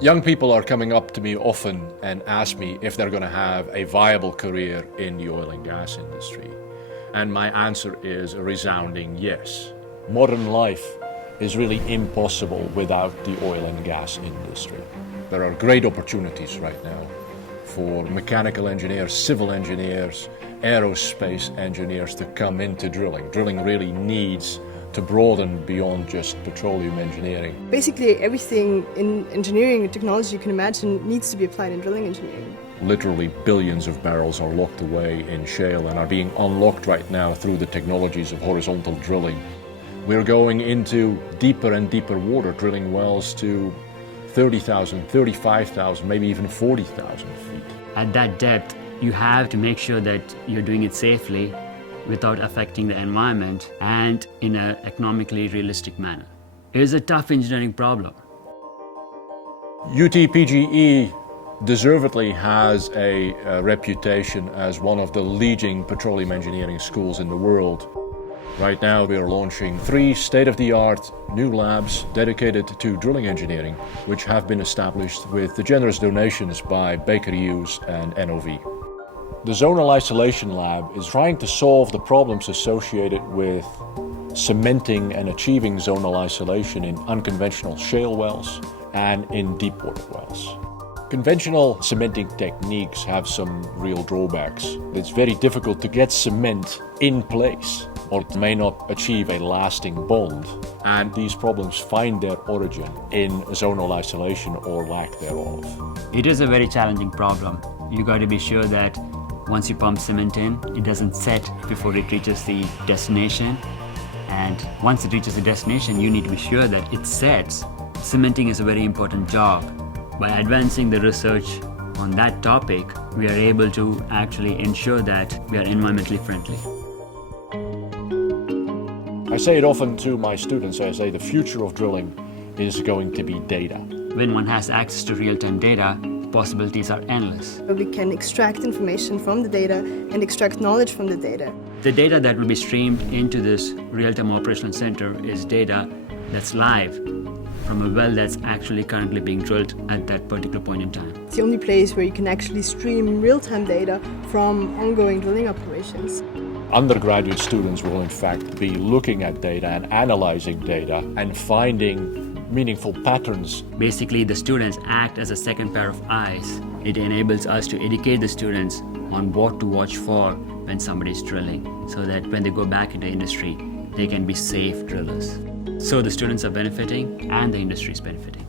Young people are coming up to me often and ask me if they're going to have a viable career in the oil and gas industry. And my answer is a resounding yes. Modern life is really impossible without the oil and gas industry. There are great opportunities right now for mechanical engineers, civil engineers, aerospace engineers to come into drilling. Drilling really needs to broaden beyond just petroleum engineering. Basically everything in engineering and technology you can imagine needs to be applied in drilling engineering. Literally billions of barrels are locked away in shale and are being unlocked right now through the technologies of horizontal drilling. We're going into deeper and deeper water, drilling wells to 30,000, 35,000, maybe even 40,000 feet. At that depth, you have to make sure that you're doing it safely without affecting the environment and in an economically realistic manner. It is a tough engineering problem. UT PGE deservedly has a reputation as one of the leading petroleum engineering schools in the world. Right now we are launching 3 state-of-the-art new labs dedicated to drilling engineering, which have been established with the generous donations by Baker Hughes and NOV. The Zonal Isolation Lab is trying to solve the problems associated with cementing and achieving zonal isolation in unconventional shale wells and in deepwater wells. Conventional cementing techniques have some real drawbacks. It's very difficult to get cement in place, or it may not achieve a lasting bond. And these problems find their origin in zonal isolation or lack thereof. It is a very challenging problem. You got to be sure that once you pump cement in, it doesn't set before it reaches the destination. And once it reaches the destination, you need to be sure that it sets. Cementing is a very important job. By advancing the research on that topic, we are able to actually ensure that we are environmentally friendly. I say it often to my students, I say the future of drilling is going to be data. When one has access to real-time data, possibilities are endless. We can extract information from the data and extract knowledge from the data. The data that will be streamed into this real-time operational center is data that's live from a well that's actually currently being drilled at that particular point in time. It's the only place where you can actually stream real-time data from ongoing drilling operations. Undergraduate students will in fact be looking at data and analyzing data and finding meaningful patterns. Basically, the students act as a second pair of eyes. It enables us to educate the students on what to watch for when somebody is drilling, so that when they go back into industry, they can be safe drillers. So the students are benefiting and the industry is benefiting.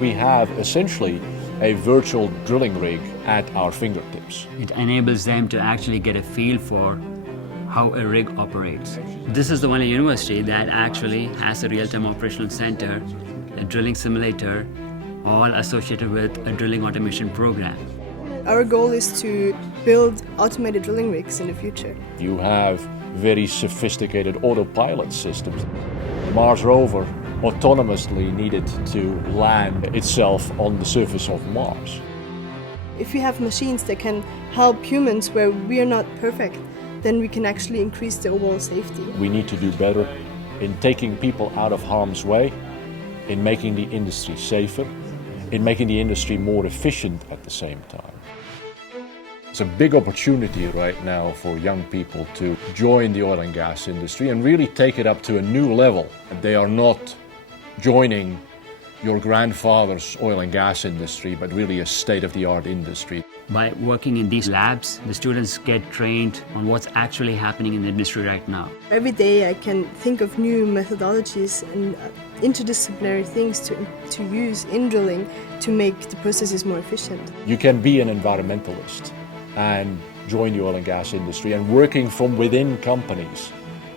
We have essentially a virtual drilling rig at our fingertips. It enables them to actually get a feel for how a rig operates. This is the only university that actually has a real-time operational center, a drilling simulator, all associated with a drilling automation program. Our goal is to build automated drilling rigs in the future. You have very sophisticated autopilot systems. The Mars rover autonomously needed to land itself on the surface of Mars. If we have machines that can help humans where we are not perfect, then we can actually increase the overall safety. We need to do better in taking people out of harm's way, in making the industry safer, in making the industry more efficient at the same time. It's a big opportunity right now for young people to join the oil and gas industry and really take it up to a new level. They are not joining your grandfather's oil and gas industry, but really a state-of-the-art industry. By working in these labs, the students get trained on what's actually happening in the industry right now. Every day I can think of new methodologies and interdisciplinary things to use in drilling to make the processes more efficient. You can be an environmentalist and join the oil and gas industry, and working from within companies,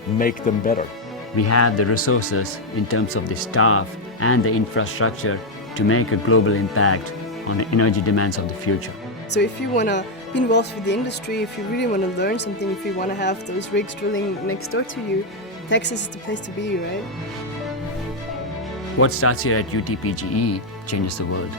make them better. We have the resources in terms of the staff and the infrastructure to make a global impact on the energy demands of the future. So if you want to be involved with the industry, if you really want to learn something, if you want to have those rigs drilling next door to you, Texas is the place to be, right? What starts here at UT PGE changes the world.